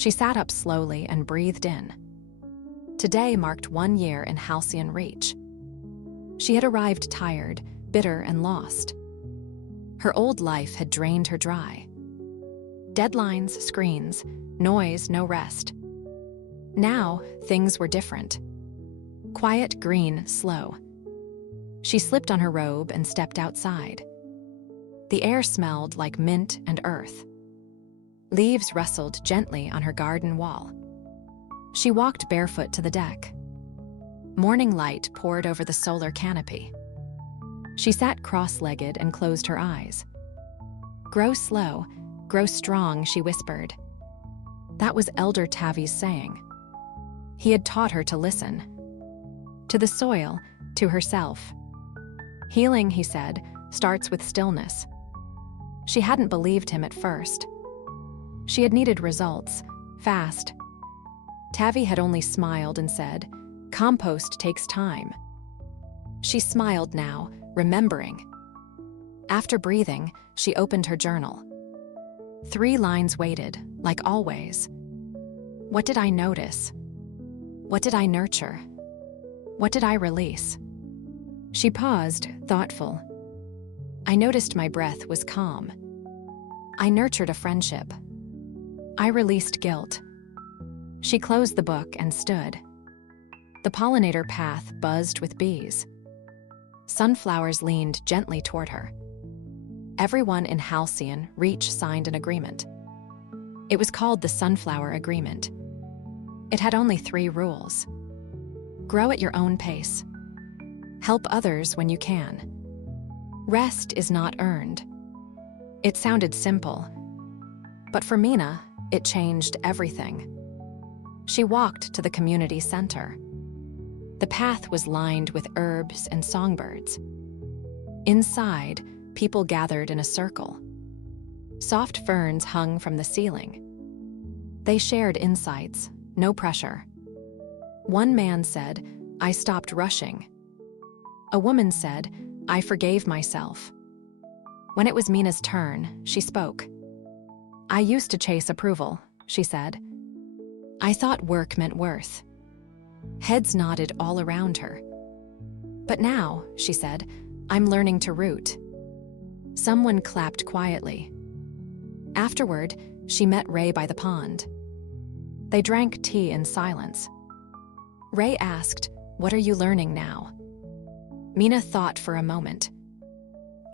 She sat up slowly and breathed in. Today marked 1 year in Halcyon Reach. She had arrived tired, bitter, and lost. Her old life had drained her dry. Deadlines, screens, noise, no rest. Now, things were different. Quiet, green, slow. She slipped on her robe and stepped outside. The air smelled like mint and earth. Leaves rustled gently on her garden wall. She walked barefoot to the deck. Morning light poured over the solar canopy. She sat cross-legged and closed her eyes. "Grow slow, grow strong," she whispered. That was Elder Tavi's saying. He had taught her to listen. To the soil, to herself. Healing, he said, starts with stillness. She hadn't believed him at first. She had needed results, fast. Tavi had only smiled and said, "Compost takes time." She smiled now, remembering. After breathing, she opened her journal. 3 lines waited, like always. What did I notice? What did I nurture? What did I release? She paused, thoughtful. I noticed my breath was calm. I nurtured a friendship. I released guilt. She closed the book and stood. The pollinator path buzzed with bees. Sunflowers leaned gently toward her. Everyone in Halcyon Reach signed an agreement. It was called the Sunflower Agreement. It had only 3 rules. Grow at your own pace. Help others when you can. Rest is not earned. It sounded simple, but for Mina, it changed everything. She walked to the community center. The path was lined with herbs and songbirds. Inside, people gathered in a circle. Soft ferns hung from the ceiling. They shared insights, no pressure. One man said, "I stopped rushing." A woman said, "I forgave myself." When it was Mina's turn, she spoke. "I used to chase approval," she said. "I thought work meant worth." Heads nodded all around her. "But now," she said, "I'm learning to root." Someone clapped quietly. Afterward, she met Ray by the pond. They drank tea in silence. Ray asked, "What are you learning now?" Mina thought for a moment.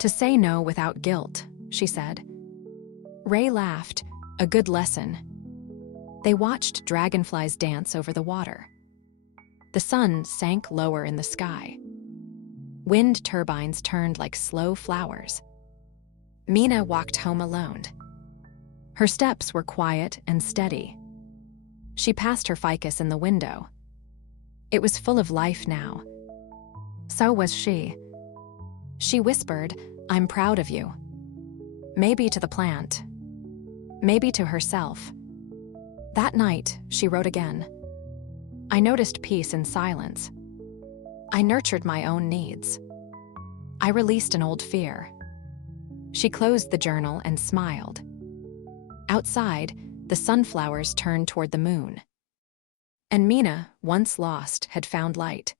"To say no without guilt," she said. Ray laughed, "A good lesson." They watched dragonflies dance over the water. The sun sank lower in the sky. Wind turbines turned like slow flowers. Mina walked home alone. Her steps were quiet and steady. She passed her ficus in the window. It was full of life now. So was she. She whispered, "I'm proud of you." Maybe to the plant. Maybe to herself. That night, she wrote again. I noticed peace in silence. I nurtured my own needs. I released an old fear. She closed the journal and smiled. Outside, the sunflowers turned toward the moon. And Mina, once lost, had found light.